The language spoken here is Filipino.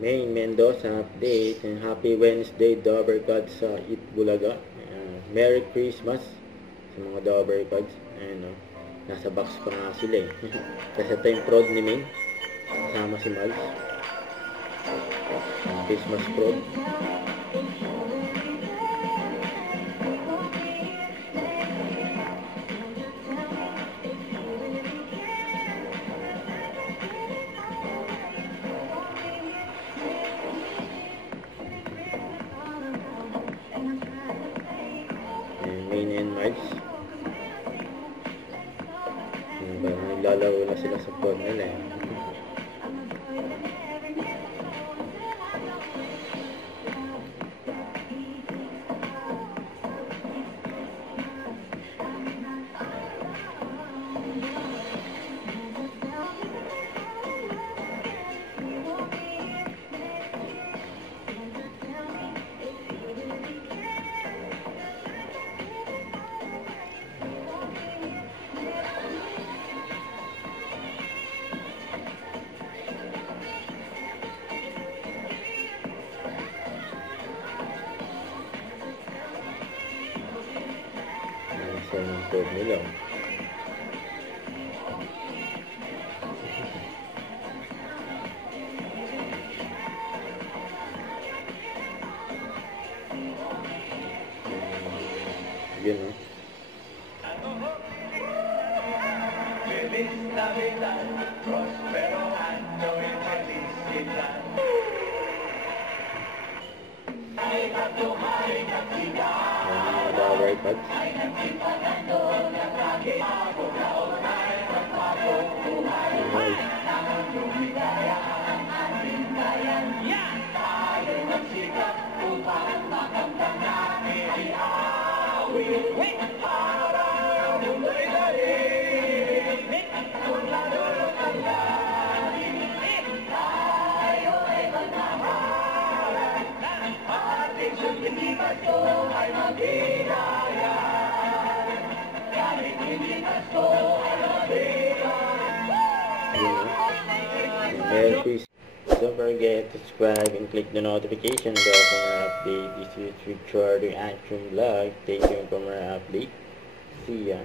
May Mendoza update, and happy Wednesday Dover Gods sa Itbulaga. Merry Christmas sa mga Dover Gods. Ayun, nasa box pa nga sila eh. Kasi ito yung prod ni Maine, kasama si Miles. Christmas prod. Maine and Miles. Naglalaro na sila sa prod nila eh. Sa ng prod nila. Yun o. Feliz Navidad, prospero año y felicidad. Ay katuhay katigaw. Mga Dover Gods. Ay nagsipanando ng lagi ako na unay magpapubuhay. Nang lumigaya ang ating bayan. Tayo magsikap upang makamtan namin ay awit. Para mundo'y dahil kung nadulot ang langit. Tayo ay magmahalan. Ating sundin Pasko ay maghigayan. Kahit hindi Pasko ay mabigan. Merry Christmas. Don't forget to subscribe and click the notification bell for more update. This is Richard Reaction Vlog. Thank you for more update. See ya.